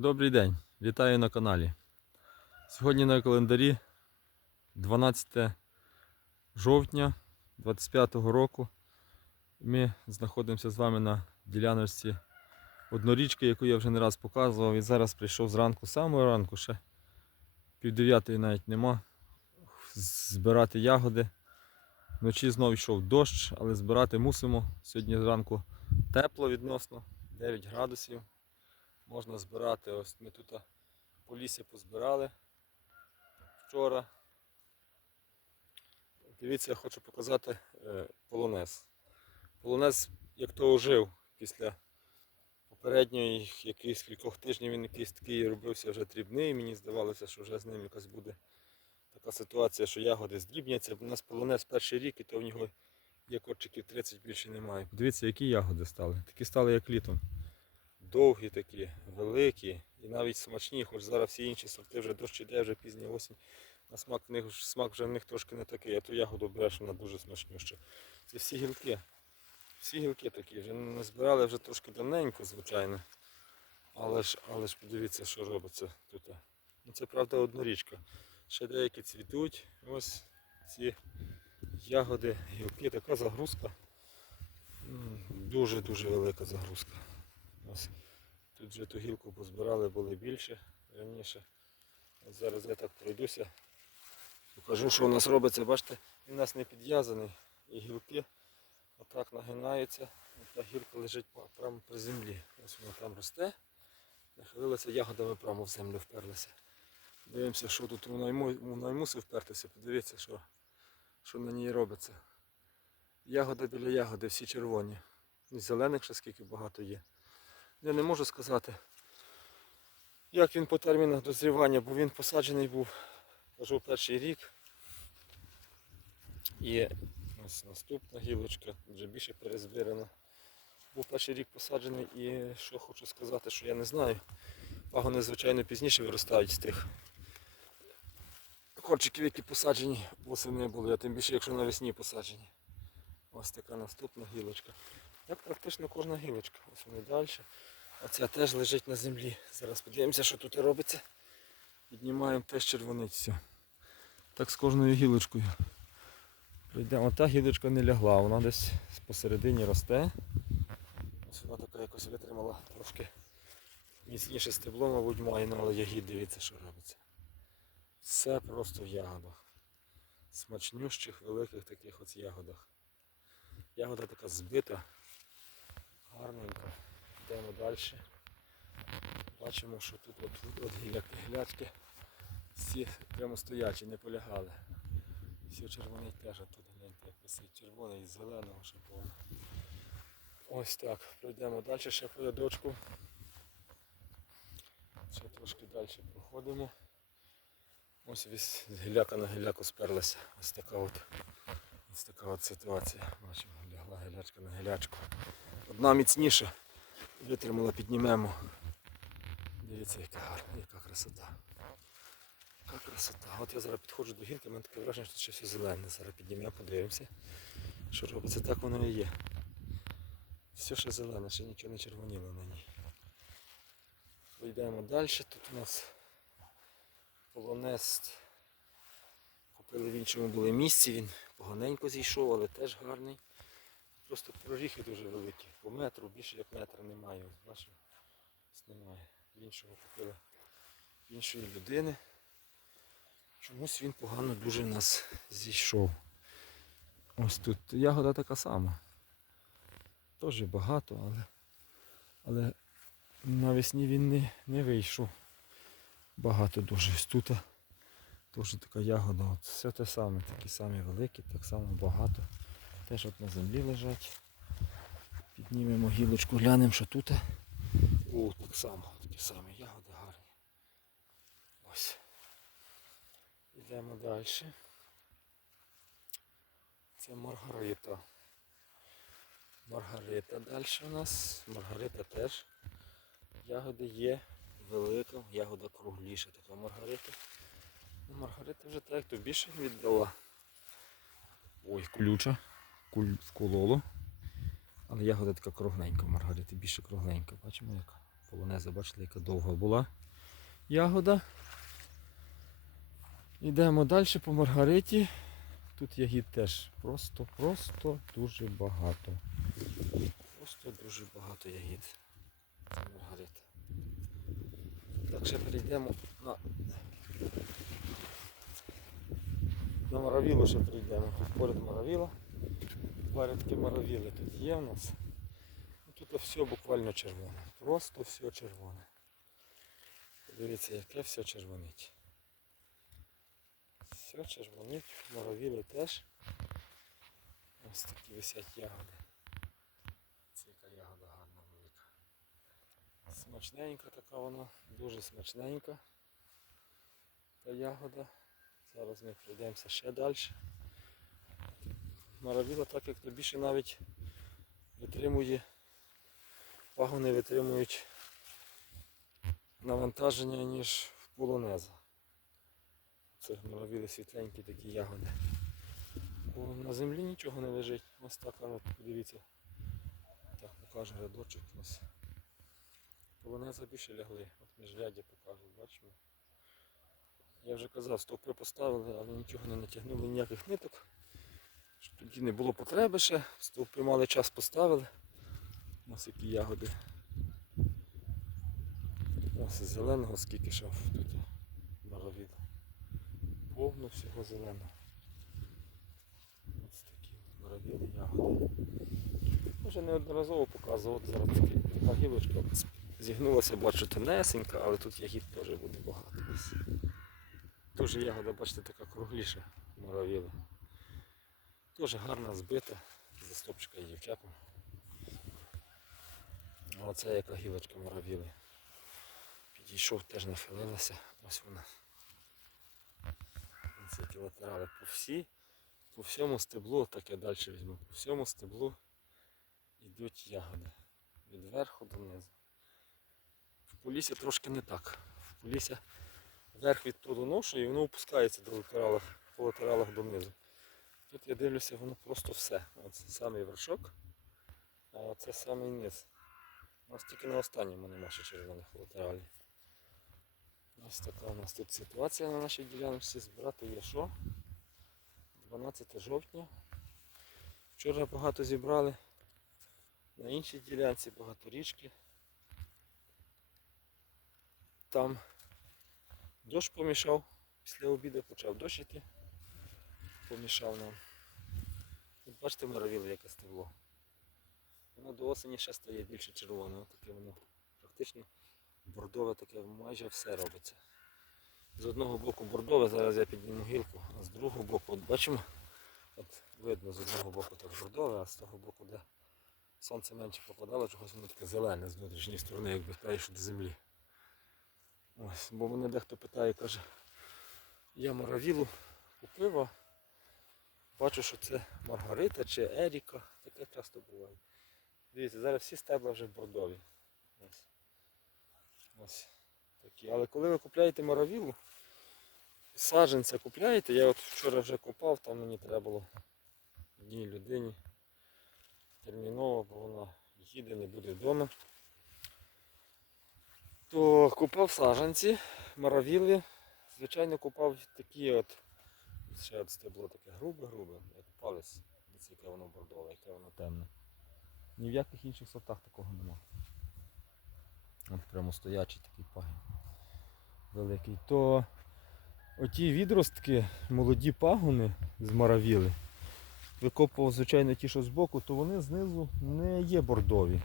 Добрий день, вітаю на каналі. Сьогодні на календарі 12 жовтня 25 року. Ми знаходимося з вами на діляночці однорічки, яку я вже не раз показував. І зараз прийшов зранку, самого ранку, ще пів навіть нема. Збирати ягоди. Вночі знову йшов дощ, але збирати мусимо. Сьогодні зранку тепло відносно, 9 градусів можна збирати. Ось ми тут по лісі позбирали вчора. Дивіться, я хочу показати е, полонез. Полонез, як то ожив після попередньої якихось кількох тижнів він якийсь такий робився вже дрібний. Мені здавалося, що вже з ним якась буде така ситуація, що ягоди здрібняться. У нас полонез перший рік і то в нього є корчиків 30 більше немає. Подивіться, які ягоди стали. Такі стали, як літом довгі такі, великі і навіть смачні, хоч зараз всі інші сорти вже дощ іде, вже пізня осінь. На смак в них смак вже в них трошки не такий, а ту ягоду береш, вона дуже смачнюща. Це всі гілки. Всі гілки такі, вже не збирали вже трошки давненько, звичайно. Але ж, але ж подивіться, що робиться тут. Ну, це правда однорічка. Ще деякі цвітуть. Ось ці ягоди, гілки, така загрузка. Дуже-дуже велика загрузка. Ось. Тут вже ту гілку позбирали, були більше раніше. От зараз я так пройдуся. Покажу, що у нас робиться. Бачите, він у нас не підв'язаний. І гілки отак нагинаються. Та гілка лежить прямо при землі. Ось вона там росте. Нахилилася ягодами прямо в землю вперлася. Дивимося, що тут вона й му- вона й мусив впертися. Подивіться, що, що на ній робиться. Ягода біля ягоди, всі червоні. Зелених ще скільки багато є. Я не можу сказати, як він по термінах дозрівання, бо він посаджений був, кажу, перший рік. І ось наступна гілочка, вже більше перезбирана. Був перший рік посаджений і що хочу сказати, що я не знаю. Пагони, звичайно, пізніше виростають з тих корчиків, які посаджені восени були, а тим більше, якщо навесні посаджені. Ось така наступна гілочка. Як практично кожна гілочка. Ось вони далі. Оця теж лежить на землі. Зараз подивимося, що тут робиться. Піднімаємо теж червоницю. Так з кожною гілочкою. Прийдемо. Ота гілочка не лягла, вона десь посередині росте. Ось вона така якось витримала трошки міцніше стебло, мабуть, має, ну, але ягід, дивіться, що робиться. Все просто в ягодах. Смачнющих, великих таких от ягодах. Ягода така збита, гарненька. Йдемо далі. Бачимо, що тут от, от гілячки всі прямо стоячі, не полягали. Всі червоний теж тут гляньте, як висить червоний і зеленого ще повно. Ось так, пройдемо далі ще по рядочку. Ще трошки далі проходимо. Ось весь з гіляка на гіляку сперлася. Ось така от. Ось така от ситуація. Бачимо, лягла гілячка на гілячку. Одна міцніша. Витримала, піднімемо. Дивіться, яка гарна, яка красота. Яка красота. От я зараз підходжу до гілки, в мене таке враження, що ще все зелене. Зараз піднімемо, подивимося. Що робиться, так воно і є. Все ще зелене, ще нічого не червоніло на ній. Йдемо далі. Тут у нас полонест. Купили в іншому були місці, він поганенько зійшов, але теж гарний. Просто проріхи дуже великі. По метру, більше як метра немає. Ось немає. Іншого купили іншої людини. Чомусь він погано дуже нас зійшов. Ось тут ягода така сама. Теж багато, але, але навесні він не, не вийшов. Багато дуже. Ось тут теж така ягода. От все те саме, такі самі великі, так само багато. Теж от на землі лежать. Піднімемо гілочку, глянемо, що тут. О, так само, такі самі ягоди гарні. Ось. Йдемо далі. Це Маргарита. Маргарита далі у нас. Маргарита теж. Ягоди є велика, ягода кругліша така Маргарита. Ну, Маргарита вже так, то більше віддала. Ой, колюча. Куль вкололо. Але ягода така кругленька в Маргариті, більше кругленька. Бачимо яка. полонеза, бачите, яка довга була ягода. Йдемо далі по Маргариті. Тут ягід теж просто, просто дуже багато. Просто дуже багато ягід. Це Маргарита. Так, ще перейдемо на. На Моравілу ще прийдемо. Поряд Моравіла. Два рядки Моравіли тут є в нас. Тут все буквально червоне. Просто все червоне. Дивіться, яке все червонить. Все червонить, моровіли теж. Ось такі висять ягоди. Це яка ягода гарна велика. Смачненька така вона, дуже смачненька. Та ягода. Зараз ми пройдемося ще далі. Моровіла так як то більше навіть витримує, пагони витримують навантаження, ніж в полонеза. Це моровіли світленькі такі ягоди. Бо на землі нічого не лежить. Ось так, подивіться. Так покажу рядочок ось. Полонеза більше лягли. От міжряддя покажу, бачимо. Я вже казав, стовпи поставили, але нічого не натягнули, ніяких ниток. Тоді не було потреби ще, стовпи мали час поставили. Ось які ягоди. Ось зеленого скільки ще тут моровіл. Повно всього зеленого. Ось такі моровіли ягоди. Вже неодноразово показував, зараз така гілочка зігнулася, бачу тонесенька, але тут ягід теж буде багато. Дуже ягода, бачите, така кругліша моровіла. Дуже гарна збита, за стопчика її вчепом. Оце яка гілочка моровіли. Підійшов, теж нахилилася. Ось вона. Ось які латерали по всі, по всьому стеблу, так я далі візьму, по всьому стеблу йдуть ягоди. Від верху до низу. В полісі трошки не так. В полісі верх від плодоношує і воно опускається до латералах, по латералах донизу. Тут я дивлюся, воно просто все. Оце самий вершок, а це самий низ. У нас тільки на останньому нема ще червоних латералів. Ось така у нас тут ситуація на нашій ділянці. Збирати є що? 12 жовтня. Вчора багато зібрали. На іншій ділянці багаторічки. Там дощ помішав, після обіду почав дощ іти. Помішав нам. Тут бачите моровіле яке стебло. Воно до осені ще стає більше червоного, таке воно практично бордове таке майже все робиться. З одного боку бордове, зараз я підніму гілку, а з другого боку, от бачимо, от видно з одного боку так бордове, а з того боку, де сонце менше попадало, чогось воно таке зелене з внутрішньої сторони, якби кажеш, до землі. Ось, бо мене дехто питає, каже, я моравілу купив, бачу, що це Маргарита чи Еріка. Таке часто буває. Дивіться, зараз всі стебла вже бордові. Ось. Ось такі. Але коли ви купляєте моравілу, саджанця купляєте, я от вчора вже купав, там мені треба було одній людині терміново, бо вона їде, не буде вдома. То купав саджанці, моравіли. Звичайно, купав такі от, ще от стебло таке грубе-грубе, як палець, дивіться, яке воно бордове, яке воно темне. Ні в яких інших сортах такого нема. От прямо стоячий такий пагін. Великий. То оті відростки, молоді пагони з маравіли, викопував, звичайно, ті, що збоку, то вони знизу не є бордові.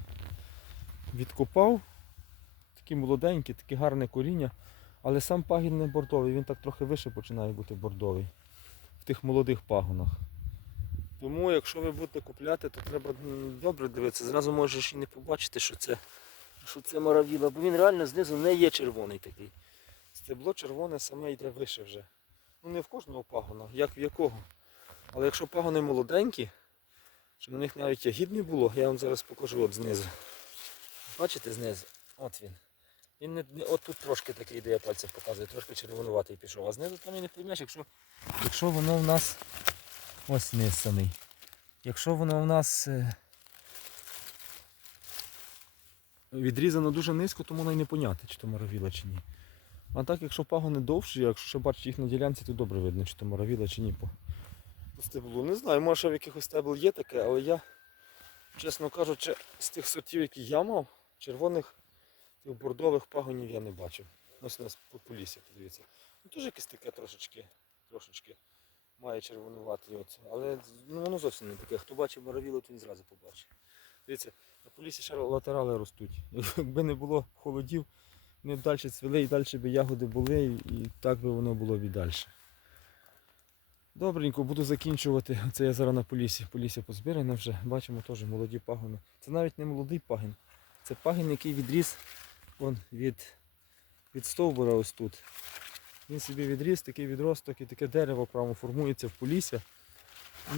Відкопав, такі молоденькі, таке гарне коріння, але сам пагін не бордовий, він так трохи вище починає бути бордовий в тих молодих пагонах. Тому якщо ви будете купляти, то треба добре дивитися. Зразу можеш і не побачити, що це, що це моравіла, бо він реально знизу не є червоний такий. Стебло червоне саме йде вище вже. Ну не в кожного пагона, як в якого. Але якщо пагони молоденькі, щоб на них навіть ягід не було, я вам зараз покажу от знизу. Бачите знизу? От він. Він не, не от тут трошки такий, де я пальцем показую, трошки червонуватий пішов. А знизу там і не поймеш, якщо, якщо воно в нас ось низ самий. Якщо воно в нас е, відрізано дуже низько, тому вона й не поняти, чи то моровіла, чи ні. А так, якщо пагони довші, якщо ще бачиш їх на ділянці, то добре видно, чи то моровіла, чи ні по, по стеблу. Не знаю, може в якихось стебл є таке, але я, чесно кажучи, з тих сортів, які я мав, червоних тих бордових пагонів я не бачив. Ось у нас по полісі, подивіться. Ну теж якесь таке трошечки, трошечки має червонувати. От. Але ну, воно зовсім не таке. Хто бачив моровіло, то він зразу побачить. Дивіться, на полісі ще латерали ростуть. Якби не було холодів, вони б далі цвіли і далі б ягоди були, і, так би воно було б і далі. Добренько, буду закінчувати. Це я зараз на полісі. Полісся позбиране вже. Бачимо теж молоді пагони. Це навіть не молодий пагін. Це пагін, який відріс вон, від, від стовбура ось тут. Він собі відріс, такий відросток і таке дерево прямо формується в полісся.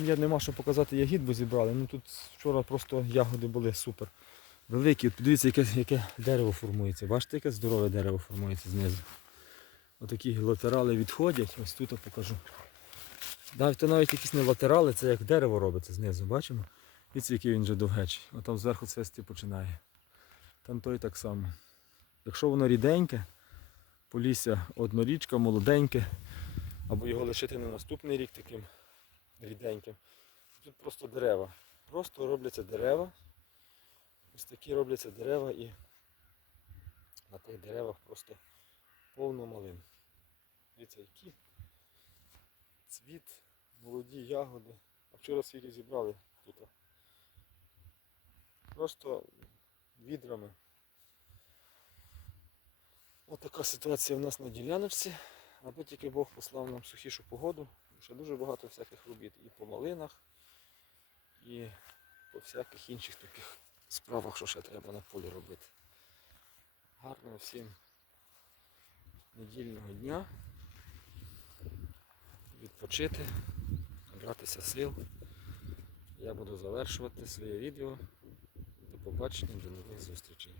Я нема що показати ягід, бо зібрали. Ну тут вчора просто ягоди були супер. Великі. От подивіться, яке, яке дерево формується. Бачите, яке здорове дерево формується знизу. Отакі латерали відходять. Ось тут я покажу. Навіть то навіть якісь не латерали, це як дерево робиться знизу, бачимо? Дивіться, який він вже довгечий. Отам зверху цвісти починає. Там той так само. Якщо воно ріденьке, полісся однорічка, молоденьке, або його лишити на наступний рік таким ріденьким. Тут просто дерева. Просто робляться дерева. Ось такі робляться дерева і на тих деревах просто повно малин. Дивіться, які цвіт, молоді ягоди. А вчора скільки зібрали тут. Просто відрами. Ось така ситуація в нас на діляночці. Аби тільки Бог послав нам сухішу погоду. Ще дуже багато всяких робіт і по малинах, і по всяких інших таких справах, що ще треба на полі робити. Гарного всім недільного дня. Відпочити, набратися сил. Я буду завершувати своє відео. До побачення, до нових зустрічей.